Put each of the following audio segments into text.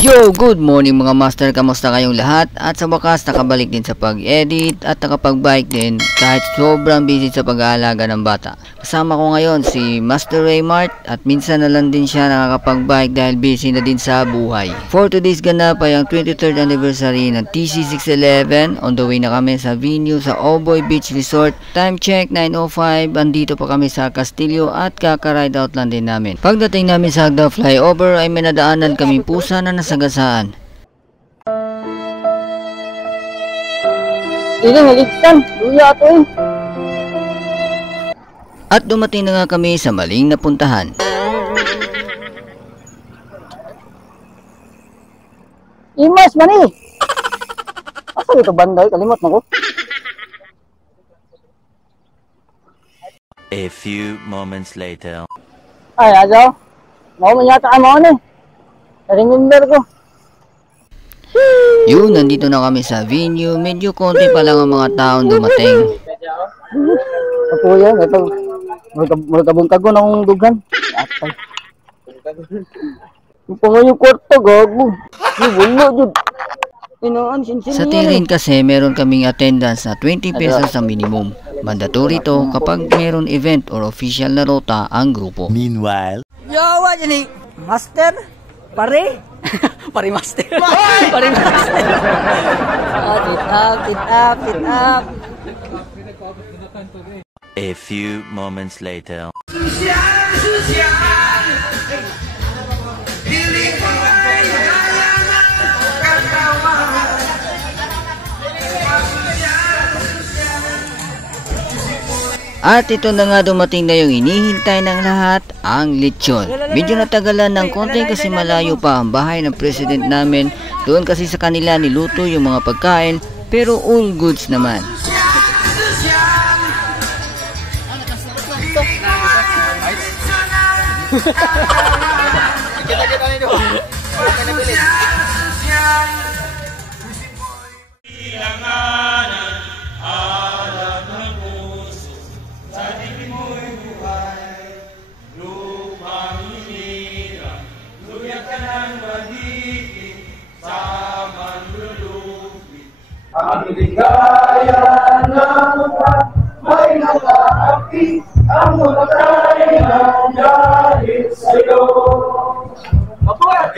Yo, good morning mga master, kamusta kayong lahat? At sa wakas nakabalik din sa pag-edit at nakapag-bike din kahit sobrang busy sa pag-aalaga ng bata. Kasama ko ngayon si Master Raymart at minsan na lang din siya nakakapag-bike dahil busy na din sa buhay. For today's ganap ay ang 23rd anniversary ng TC611. On the way na kami sa venue sa Oboy Beach Resort. Time check 9:05. Andito pa kami sa Castillo at kaka-ride out lang din namin. Pagdating namin sa Hagda Flyover ay may nadaanan kaming pusa na nasagasaan. Ini maligtan, luya to eh. At dumating na nga kami sa maling napuntahan. Imas mani. Asa ito banday, kalimot na ko. A few moments later. Ay, ajo. Mau menyata mo ni. Remember ko. Yun, nandito na kami sa venue. Medyo konti pa lang ang mga taong dumating. Ako yan, ito. Magkabungkag ko ng dugan. Atay. Yung kwarto, gago. Yung bulo, jud. Inaan, sinsin Sa tirin kasi meron kaming attendance na 20 pesos ang minimum. Mandatory to kapag meron event or official na rota ang grupo. Meanwhile, Yawa dyan eh. Master? Pare? Pare master. Pare master. Sit up. a few moments later. At ito na nga, dumating na yung inihintay ng lahat, ang lechon. Medyo natagalan ng konti kasi malayo pa ang bahay ng president namin. Doon kasi sa kanila niluto yung mga pagkain, pero all goods naman. Ang ligaya ng upat may nakaapi, ang matay ng dahil sa'yo. Mabuhay!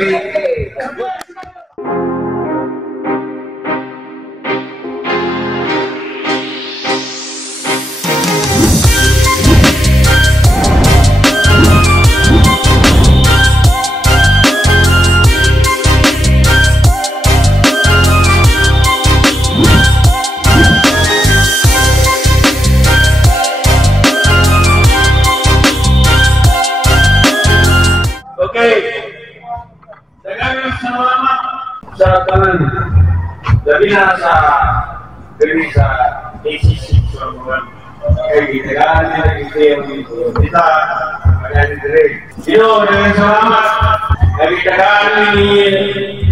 Okay. Dagang salamat sa tanan. Dali na sa diri sa ACC program. Okay, dagang nila kita magani dire. Yo, dagang salamat. Dali dagang ni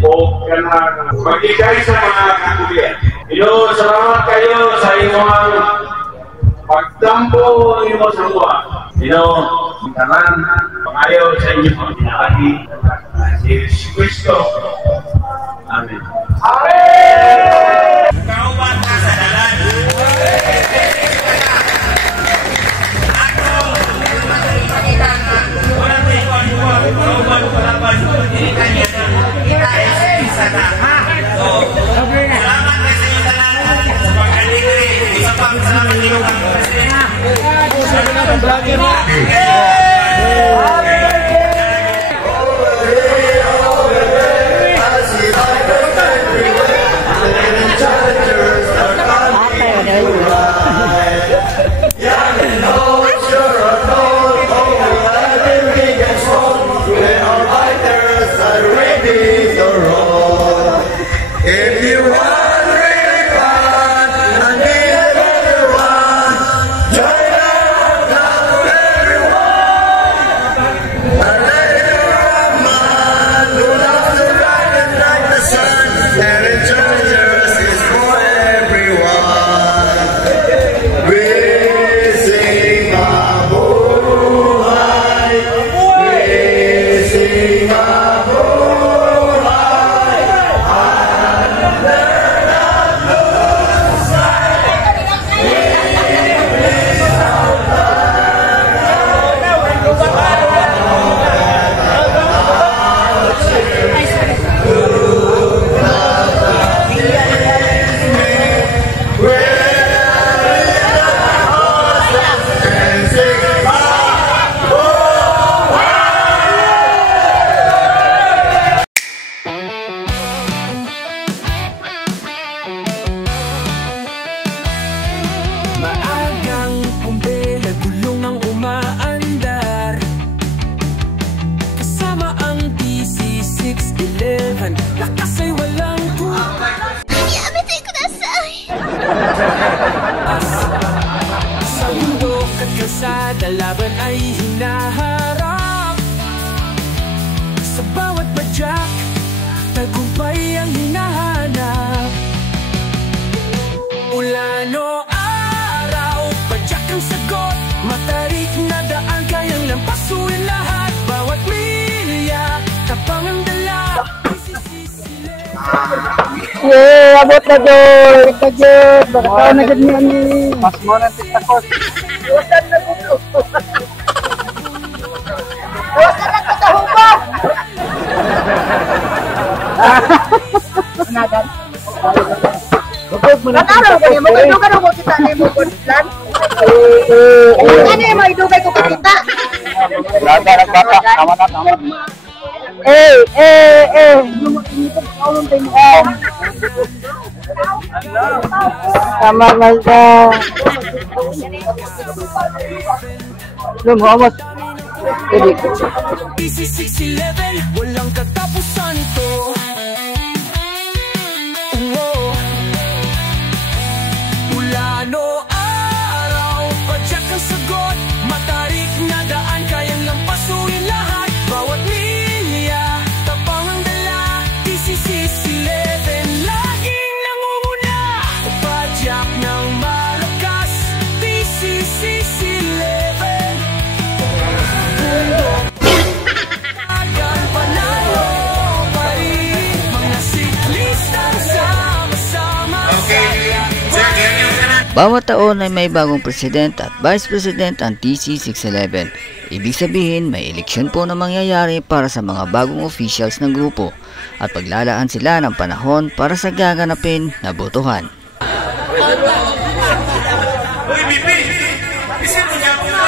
o kana pagkikay sa mga katulian. Yo, salamat kayo sa inyong pagtampo ng inyong samwa. Tanan, pangayaw sa inyo mga pinakati si Jesus Cristo. Amen. Amen! Kauban ka sa dalan. Ako, walang may pagbuwag, kauban palaban, hindi kanya na kita isa na. Salamat ka sa inyo dalan. Sa pag-aligri, isa pang salamat nyo ang presidente. 6'11", lakas ay walang sa bundok at kalsada, laban ay hinaharap. Sa bawat padyak, tagumpay ang hinahanap. Ulan o araw, padyak ang sagot. Matarik na daan, kayang lampasuin lahat. Bawat milya, tapang ang dala. Abot na Jod! Ito Jod! Baka tao na Jod niya ni... Mas mo ng tiktakot. Iwasan na gusto. Iwasan na katahuba! Managan. Kanaro, kaya magandungan ako kita na yung mukod plan. Ano yung maidugay ko kita? Laga, nagbata. Tama na, tama. Tama na. Lumamot. Easy 6'11", walang katapusan to. Ulan o araw, padyak ang sagot. Matarik na daan, kayang lampasuin lahat. Bawat milya, tapang ang dala. Easy 6'11", laging nangunguna. Padyak ng malakas, Easy 6'11". Bundok, agan panalo pa rin. Mga siklistang sama-sama. Bawat taon ay may bagong president at vice president ang TC611. Ibig sabihin, may eleksyon po na mangyayari para sa mga bagong officials ng grupo at paglalaan sila ng panahon para sa gaganapin na botohan. Uy, Bibi! Isin mo niya po na.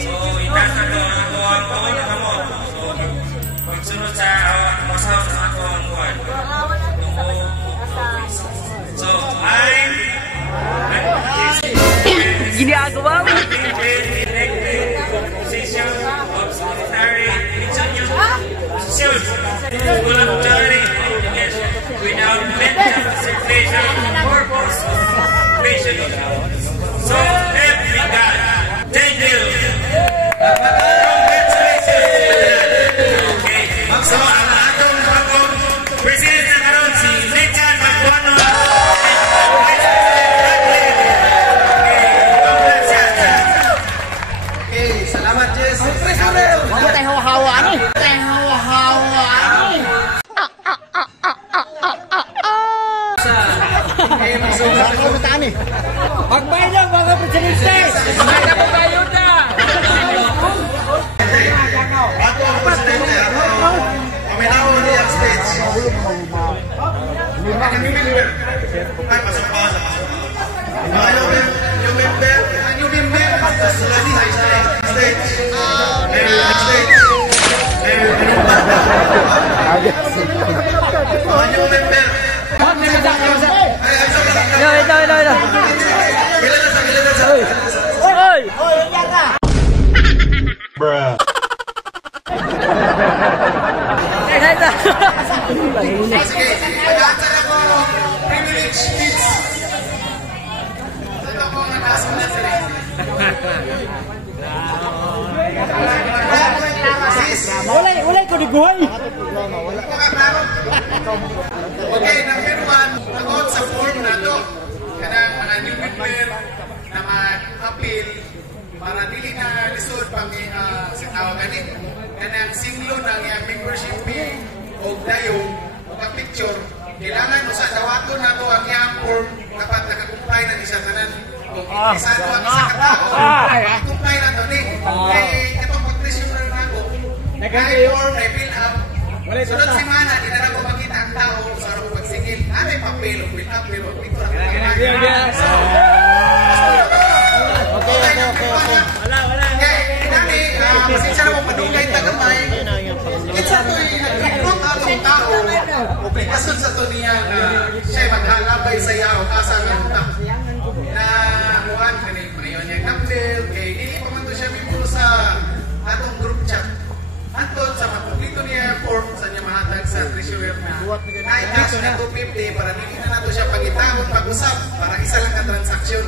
So, itas na to ang tuwan na mo. So, pagsunod sa masaw sa ato ang buwan. So, I'm Ginagawa mo? position of secretary without mental reservation or participation. So help me God. Thank you. Okay. So ang atong bagong president na karon si Richard Magbuano. Okay, salamat Jess. Wala tayo hawa-hawa ano? Tayo hawa-hawa ano? Magbayad lang mga presidente! Magbayad mo tayo na! Ato ang presidente, paminaw ni ang stage. Ay, pasok pa. Yung member, sila ni stage. Yung member. Bruh. Sige, nag-answer ako. Privilege kids. Ito po ang nasa na sila. Ulay ko diguhay. Okay, number 1, about sa form na ito. Kanang mga new member na mag-appeal para dili na lisod pang sa tao ganit. Kanang singlo ng membership fee o dayong o pag-picture. Kailangan mo sa dawaton na ito ang iyang form dapat nakakumpay na isa tanan. Kung isa ito ang isa katao, kumpay na ito ni. Kaya itong pag-treasurer na ako, form na fill up. Sunod simana, di na ako makita ang tao sa harap pagsingil. May papel o fill up, pero ito lang ang pasensya na mo padugay tagamay. It's a to i-recruit atong tao. Obligasyon sa to niya na siya maghalabay sa yaw asa ng utak. Na kuhan, kanil mayon niyang kapil, kay hindi pa man to siya mimuro sa usap para isa lang ka transaksyon.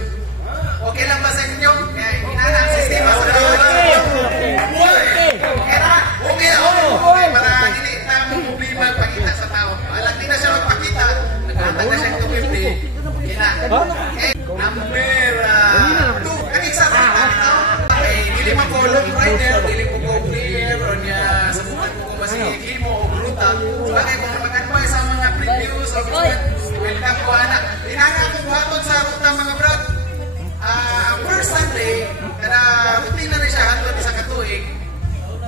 Okay lang ba sa inyo? Kaya inana ang sistema sa tao. Okay, para hindi tayo problema pagkita sa tao. Alam din na siya magpakita, nagkatag na siya ito 50. Kina. Number 2. Kani isa sa tao. Dili man ko long rider, dili ko go clear, o niya sa bukan ko ba si Kimo o Bruta. Bagay kung mag-advise sa mga previews o welcome ko anak. Inana akong buhaton sa ruta mga brad. First Sunday, kada rutin na rin siya hantod sa katuig.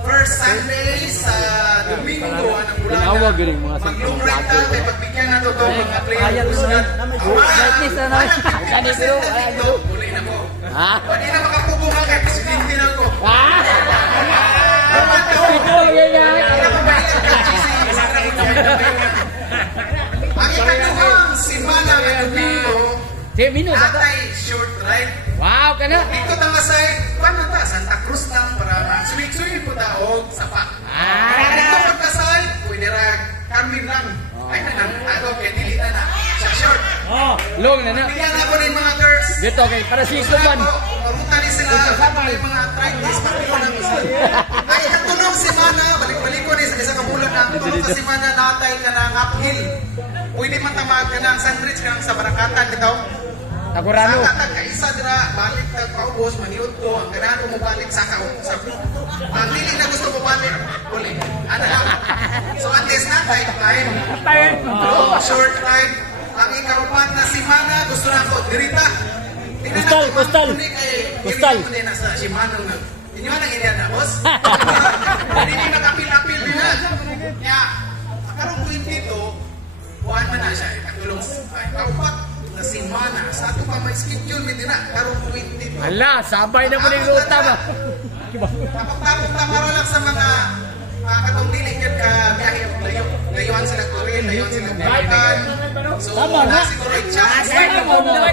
First Sunday sa Domingo, anong bulan na mag-long rental, kaya pagbigyan na ito mga players na uli na ko. Hindi na makapubuhan kaya presidente na ko. Ang ikaduhang simana ng Domingo, atay short ride. Wow, kana? Dito tanga sa paano ta? Santa Cruz lang para sumig-sumig po ta o sapa. Dito pagkasay, pwede ra Carmen lang. Ay, ako kaya dili na sa short. Long na na. Bigyan ako ng mga girls. Dito, okay, para si Ikuban. Maruta ni sila, yung mga arthritis, pagpilo ng isa. Ay, katulong simana, balik-balik ko ni sa isang kabulan na, tulong sa simana natay ka ng uphill. Pwede man tamag ka ng sandwich ka sa barakatan, bitaw. Tagurano. Sa katag kaisa dira, balik na paubos, maniod ko, ang ganahan ko mo balik sa ang dili na gusto mo balik, uli. Ano lang. So at least natay, time. Short ride. Ang ikarupat na simana, gusto na ako, dirita. Kustal. Kustal. Hindi na sa Shimano na. Hindi mo nang iniyan na, boss? Hindi mo nakapil-apil din na. Kaya, karong 22, buwan man na siya. Katulong kaupat na simana. Sa ato pa may schedule, hindi na. Karong 22. Ala, sabay na mo ng ruta ba? Tapos para lang sa mga katong dilig yan ka biyahe layuan sila Korean, layuan sila Balikan. So, na siguro ay chance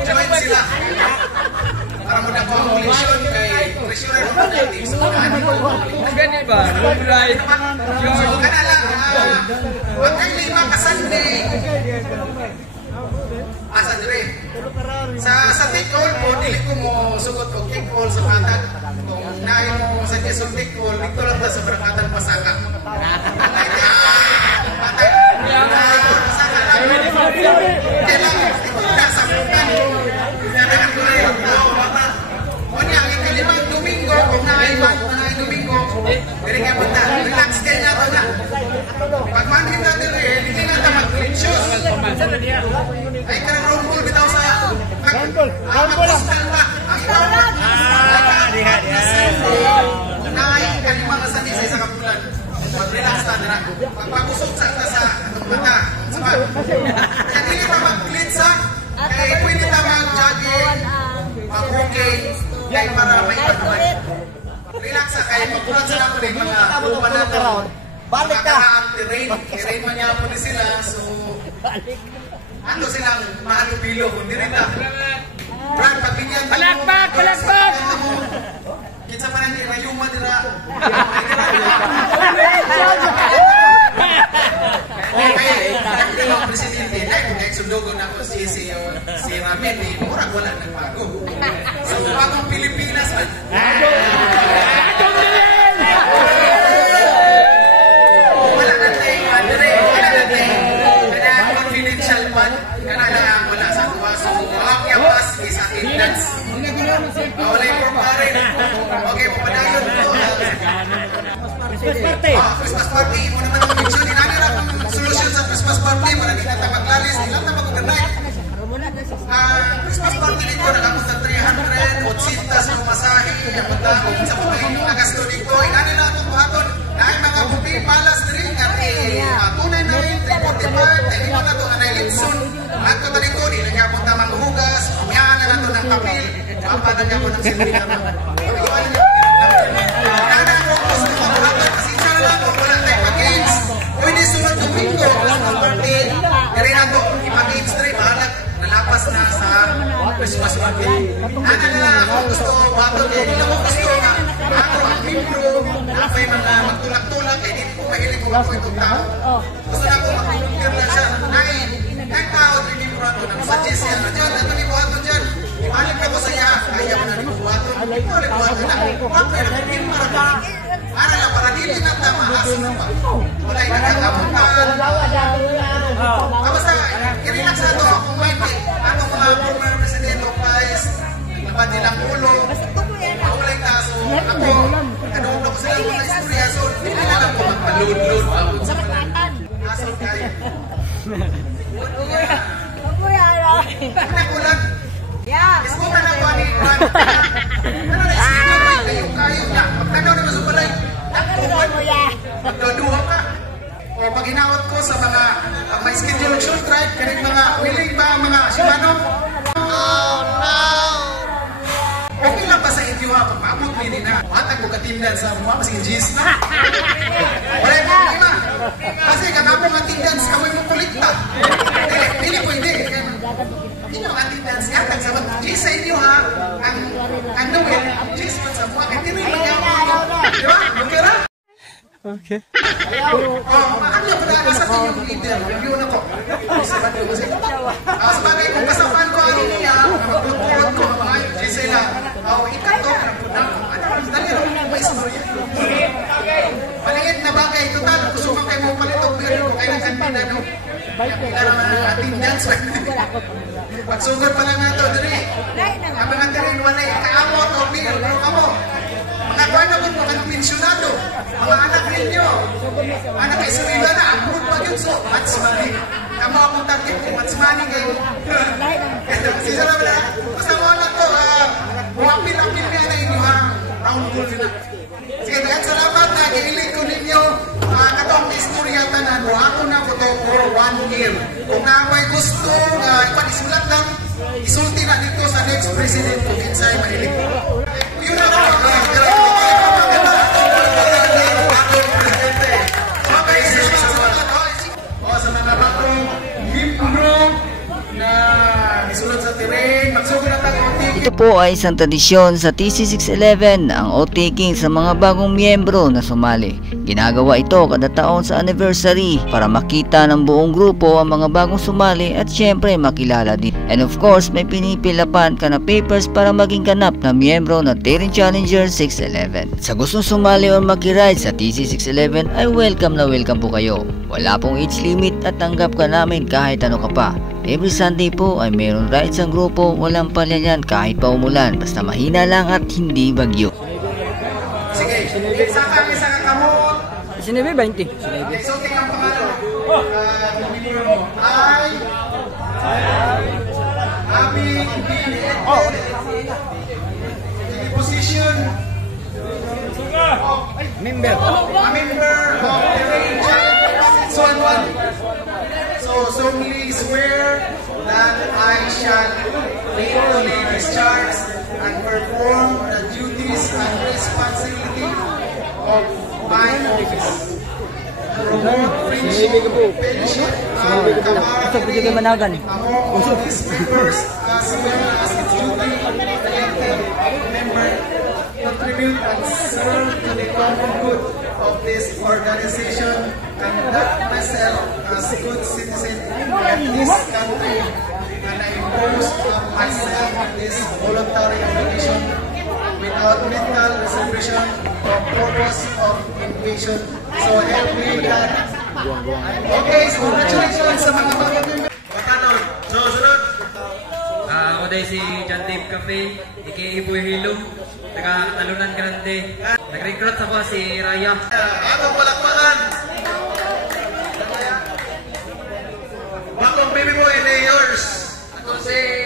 join sila. Para mo na po ang koleksyon kay treasurer of the team. So, Gani ba? Long ride. so kana lang, wag kang lima ka Sunday. Asa dire? Sa take all po, dili ko mo sugot og take all sa matag. Kung naay mo sa Quezon take all, dito lang ta sa Barakatan Pasaka. Domingo, kung naay Domingo, diri nga punta, relax kayo na ito na. Pag manhin na diri, hindi na ito mag-clean shoes. Ay, karang rumble bitaw sa postal pa. Ang ikaw naay kalimang na sandi sa isang kapulan. Mag-relax na dira. Pagpagusok sa mata. Kaya hindi ka mag-clean sa, kaya pwede ka mag-jogging, mag-walking, kaya para may pagkakas. Relax sa kaya magpunan sa naman yung mga lupa natin. Balik ka! Ang terrain man niya po sila, so ano silang mahalubilo, hindi rin na. Brad, pagbigyan ka mo. Palakpak! Kitsa pa nang irayuma nila. Okay, ang presidente, kung sundogon ako si Ramen, murag wala nagbago. So, bagong Pilipinas, wala natin, kada confidential man, kada lang wala sa tuwa. So, yawas, isa attendance. Wala yung pare. Okay, papadayon po. Christmas party. Imo naman ang picture. Inanira kung solusyon sa Christmas party. Para di natin maglalis. Ilang na mag-overnight. Christmas party dito. Nakapunta 300. 800 sa masahe. Pagdamong sa pumay. Nagasto dito. Inanira itong buhaton. Dahil mga pupi, palas rin. At tunay na rin. 345. Dahil mo na ito na nailipson. At ito dito. Nagkapunta manghugas. Umiyahan na ito ng papel. Papanan niya po ng silvina. Pag-iwan niya. Nana ko gusto mabuhaton. Pasensya na lang kung wala tayo mag-games. Pwede sunod Domingo. Ang party. Kaya na ito. Ipag-games na rin. Bahalag. Nalapas na sa Christmas party. Nana na ako gusto mabuhaton. Hindi na ko gusto na ako mag-impro. Napay mga magtulak-tulak. Eh, hindi ko mahilig ko itong tao. Gusto na ako mag-impro lang siya. Nine tao, 3 impro ako ng suggest yan. Diyan, ito ni buhaton dyan. Ibalik ako sa iya. Kaya mo na ni buhaton. Ito ni buhaton na. Huwag kayo nagpapin para lang, para dili na tama. Wala yung nagkakapuntan. Basta, i-relax na ito. Kung may ano mga former president of Vice, iba nilang ulo. Maulay na. So, ako, ano ko sila mga istorya. So, hindi na lang ko magpa-load-load. Asal kayo. Nakulat. Isko ka na po ni Juan. Ano na isko kayo na. Magtanaw na masubalay. Magdaduha ka. O pag hinawat ko sa mga may schedule short ride, kanil mga willing ba mga Shimano? Oh no! Okay lang ba sa inyo ha? Pag maabot nini na, matag mo katindan sa mga masing G's na. Wala yung problema. Kasi kakapong attendance, kamoy mo kulikta. Hindi po hindi. Hindi mo attendance yatag sa mga G's sa inyo ha. Ang duwin, G's pa sa mga. Hindi rin mag-awa. Di ba? Okay ra? Okay. Ano yung pagkakasa sa yung leader? Review na ko. Sabagay kung kasamaan ko ang niya, magpupurot ko mga G's sila. Ikato, dali rin may istorya. Maliit na bagay, total, gusto mo kayo mo palitog, pero kung kayo nagkandida, no? Kailan ang attendance. Pagsugod pa lang nga ito, dali. Ang mga dali, wala ikaamot o bill, kamo. Mga kuwano kung mga pensyonado, mga anak ninyo, anak kay Surila na, abroad pa yun, so, match money. Kamo akong target kung match money kayo. Sisa naman na, basta mo na ito, buwapin-apin niya na inyo, ha? Round goal na. Sige, dahan salamat na giilig ko ninyo katong istorya tanan mo. Ako na ko to for 1 year. Kung naaway gusto, ipanisulat lang, isulti na dito sa next president kung kinsay mahilig. Yun na lang. Sa mga bakong membro na isulat sa terrain, magsugod na tayo. Ito po ay isang tradisyon sa TC611 ang o-taking sa mga bagong miyembro na sumali. Ginagawa ito kada taon sa anniversary para makita ng buong grupo ang mga bagong sumali at syempre makilala din. And of course may pinipilapan ka na papers para maging ganap na miyembro ng Terrain Challenger 611. Sa gustong sumali o makiride sa TC611 ay welcome na welcome po kayo. Wala pong age limit at tanggap ka namin kahit ano ka pa. Every Sunday po ay mayroon rides ang grupo, walang palyanyan kahit pa umulan, basta mahina lang at hindi bagyo. Sige, isa ka kamot. Sinebe 20. Exotic ang pangalan. Pipiro mo. Abi, position. Member. A member of the range. So solemnly swear that I shall faithfully discharge and perform the duties and responsibility of my office. Promote friendship, fellowship, and camaraderie among all its members as well as its duty-oriented member. Contribute and serve to the common good of this organization and conduct myself as a good citizen of this country, and I impose on myself this voluntary obligation without mental reservation or purpose of invasion. So help me God. Okay, so congratulations sa mga member. So, sunod. Ako dahil si John Dave Cafe, aka Boy Hilom, taga-Talunan Grande. Nag-recruit ako si Raya. Atong palakpakan. Bakong baby boy, yours. Ako si